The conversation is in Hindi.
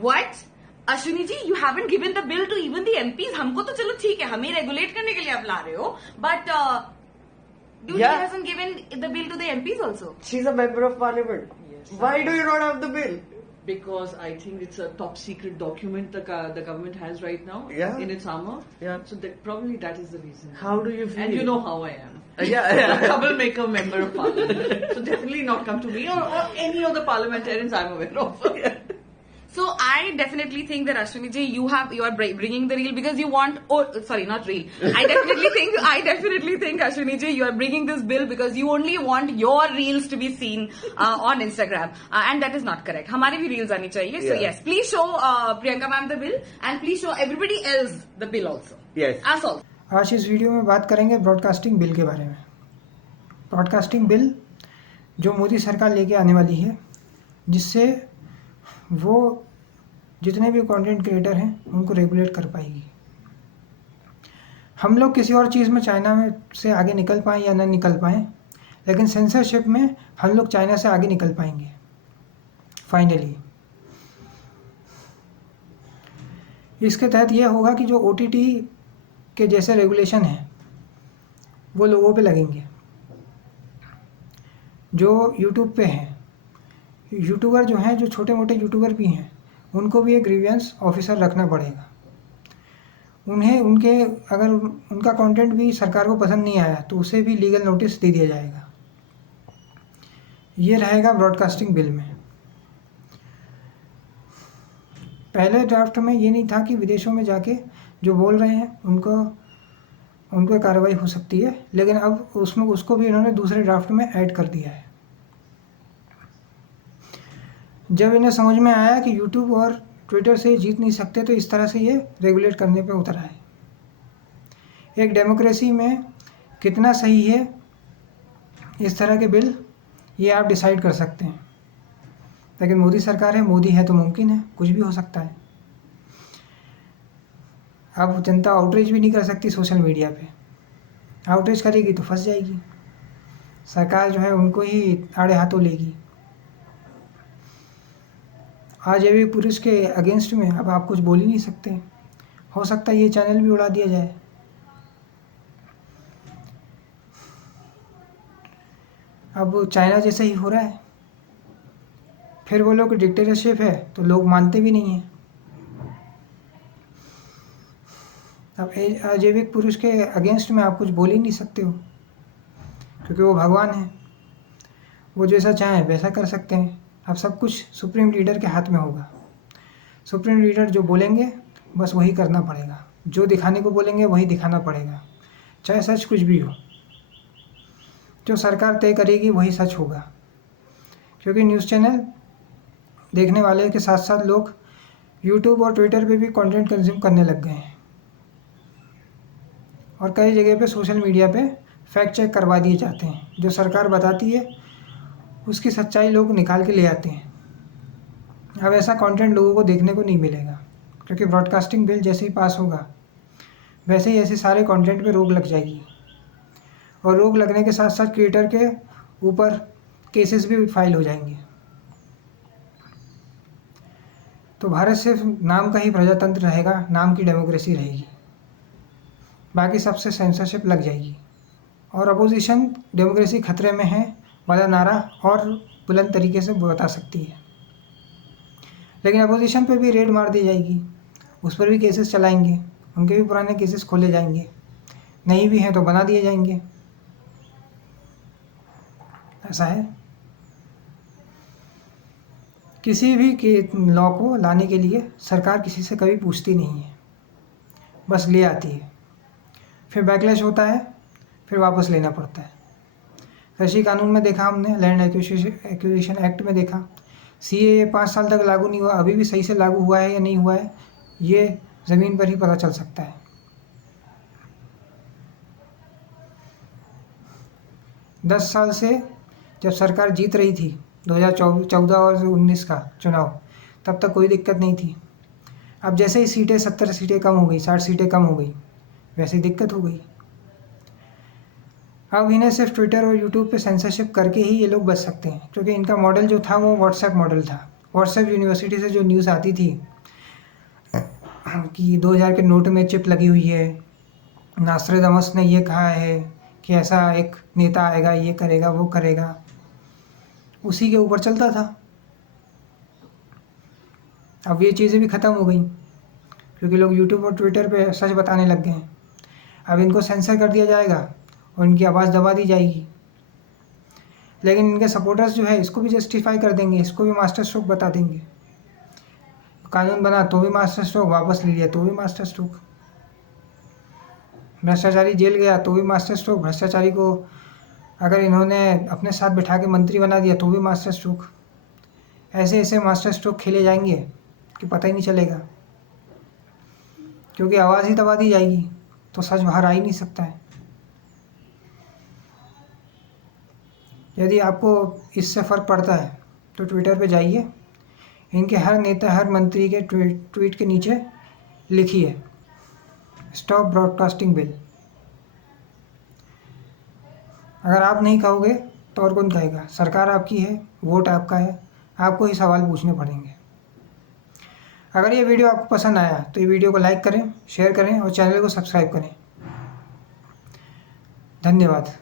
What? Ashwini ji, you haven't given the bill to even the MPs. हमको तो चलो ठीक है, हमें रेगुलेट करने के लिए आप ला रहे हो, but Duty hasn't given the bill to the MPs also. She's a member of parliament. Yes. Why do you not have the bill? Because I think it's a top secret document the government has right now in its armor. Yeah. So probably that is the reason. How do you feel? And you know how I am. Yeah. A troublemaker member of parliament. So definitely not come to me or any of the parliamentarians I'm aware of. So I definitely think that Ashwini ji, you are bringing the reel because you want. Oh, sorry, not reel. I definitely think Ashwini ji, you are bringing this bill because you only want your reels to be seen on Instagram, and that is not correct. हमारे भी reels आनी चाहिए. So yes, please show Priyanka ma'am the bill and please show everybody else the bill also. Yes. Us also. आज इस वीडियो में बात करेंगे ब्रॉडकास्टिंग बिल के बारे में। ब्रॉडकास्टिंग बिल जो मोदी सरकार लेके आने वाली है, जिससे वो जितने भी कंटेंट क्रिएटर हैं उनको रेगुलेट कर पाएगी। हम लोग किसी और चीज़ में चाइना में से आगे निकल पाएँ या न निकल पाएँ, लेकिन सेंसरशिप में हम लोग चाइना से आगे निकल पाएंगे फाइनली। इसके तहत यह होगा कि जो OTT के जैसे रेगुलेशन हैं वो लोगों पे लगेंगे। जो यूट्यूब पे हैं, यूट्यूबर जो हैं, जो छोटे मोटे यूट्यूबर भी हैं, उनको भी एक ग्रीवियंस ऑफिसर रखना पड़ेगा। उन्हें अगर उनका कंटेंट भी सरकार को पसंद नहीं आया तो उसे भी लीगल नोटिस दे दिया जाएगा। ये रहेगा ब्रॉडकास्टिंग बिल में। पहले ड्राफ्ट में ये नहीं था कि विदेशों में जाके जो बोल रहे हैं उनको कार्रवाई हो सकती है, लेकिन अब उसको भी इन्होंने दूसरे ड्राफ्ट में ऐड कर दिया है। जब इन्हें समझ में आया कि यूट्यूब और ट्विटर से जीत नहीं सकते तो इस तरह से ये रेगुलेट करने पे उतर आए। एक डेमोक्रेसी में कितना सही है इस तरह के बिल, ये आप डिसाइड कर सकते हैं। लेकिन मोदी सरकार है, मोदी है तो मुमकिन है, कुछ भी हो सकता है। अब जनता आउटरीच भी नहीं कर सकती सोशल मीडिया पे। आउटरीच करेगी तो फंस जाएगी, सरकार जो है उनको ही आड़े हाथों लेगी। आज ये भी पुरुष के अगेंस्ट में अब आप कुछ बोल ही नहीं सकते। हो सकता है ये चैनल भी उड़ा दिया जाए। अब चाइना जैसा ही हो रहा है। फिर वो लोग डिक्टेटरशिप है तो लोग मानते भी नहीं हैं। अब अजैविक पुरुष के अगेंस्ट में आप कुछ बोल ही नहीं सकते हो, क्योंकि वो भगवान है। वो जैसा चाहें वैसा कर सकते हैं। अब सब कुछ सुप्रीम लीडर के हाथ में होगा। सुप्रीम लीडर जो बोलेंगे बस वही करना पड़ेगा, जो दिखाने को बोलेंगे वही दिखाना पड़ेगा, चाहे सच कुछ भी हो। जो सरकार तय करेगी वही सच होगा, क्योंकि न्यूज़ चैनल देखने वाले के साथ साथ लोग यूट्यूब और ट्विटर पे भी कंटेंट कंज्यूम करने लग गए हैं। और कई जगह पे सोशल मीडिया पे फैक्ट चेक करवा दिए जाते हैं। जो सरकार बताती है उसकी सच्चाई लोग निकाल के ले आते हैं। अब ऐसा कंटेंट लोगों को देखने को नहीं मिलेगा, क्योंकि ब्रॉडकास्टिंग बिल जैसे ही पास होगा वैसे ही ऐसे सारे कंटेंट पे रोक लग जाएगी। और रोक लगने के साथ साथ क्रिएटर के ऊपर केसेस भी फाइल हो जाएंगे। तो भारत सिर्फ नाम का ही प्रजातंत्र रहेगा, नाम की डेमोक्रेसी रहेगी, बाकी सबसे सेंसरशिप लग जाएगी। और अपोजिशन डेमोक्रेसी खतरे में है वाला नारा और बुलंद तरीके से बता सकती है। लेकिन अपोजिशन पे भी रेड मार दी जाएगी, उस पर भी केसेस चलाएंगे, उनके भी पुराने केसेस खोले जाएंगे, नहीं भी हैं तो बना दिए जाएंगे। ऐसा है। किसी भी के लॉ को लाने के लिए सरकार किसी से कभी पूछती नहीं है, बस ले आती है। फिर बैकलैश होता है, फिर वापस लेना पड़ता है। कृषि कानून में देखा हमने, लैंड एक्विजिशन एक्ट में देखा। CAA 5 साल तक लागू नहीं हुआ, अभी भी सही से लागू हुआ है या नहीं हुआ है ये ज़मीन पर ही पता चल सकता है। 10 साल से जब सरकार जीत रही थी 2014 और 19 का चुनाव, तब तक कोई दिक्कत नहीं थी। अब जैसे ही सीटें 70 सीटें कम हो गई, 60 सीटें कम हो गई, वैसे ही दिक्कत हो गई। अब इन्हें सिर्फ ट्विटर और यूट्यूब पे सेंसरशिप करके ही ये लोग बच सकते हैं, क्योंकि इनका मॉडल जो था वो व्हाट्सएप मॉडल था। व्हाट्सएप यूनिवर्सिटी से जो न्यूज़ आती थी कि 2000 के नोट में चिप लगी हुई है, नास्ट्राडामस ने ये कहा है कि ऐसा एक नेता आएगा, ये करेगा वो करेगा, उसी के ऊपर चलता था। अब ये चीज़ें भी ख़त्म हो गई क्योंकि लोग यूट्यूब और ट्विटर पे सच बताने लग गए हैं। अब इनको सेंसर कर दिया जाएगा और इनकी आवाज़ दबा दी जाएगी, लेकिन इनके सपोर्टर्स जो है इसको भी जस्टिफाई कर देंगे, इसको भी मास्टर स्ट्रोक बता देंगे। कानून बना तो भी मास्टर स्ट्रोक, वापस ले लिया तो भी मास्टर स्ट्रोक, भ्रष्टाचारी जेल गया तो भी मास्टर स्ट्रोक, भ्रष्टाचारी को अगर इन्होंने अपने साथ बिठा के मंत्री बना दिया तो भी मास्टर स्ट्रोक। ऐसे ऐसे मास्टर स्ट्रोक खेले जाएंगे कि पता ही नहीं चलेगा, क्योंकि आवाज़ ही दबा दी जाएगी तो सच बाहर आ ही नहीं सकता है। यदि आपको इससे फ़र्क पड़ता है तो ट्विटर पे जाइए, इनके हर नेता हर मंत्री के ट्वीट के नीचे लिखिए स्टॉप ब्रॉडकास्टिंग बिल। अगर आप नहीं कहोगे तो और कौन कहेगा? सरकार आपकी है, वोट आपका है, आपको ही सवाल पूछने पड़ेंगे। अगर ये वीडियो आपको पसंद आया तो ये वीडियो को लाइक करें, शेयर करें और चैनल को सब्सक्राइब करें। धन्यवाद।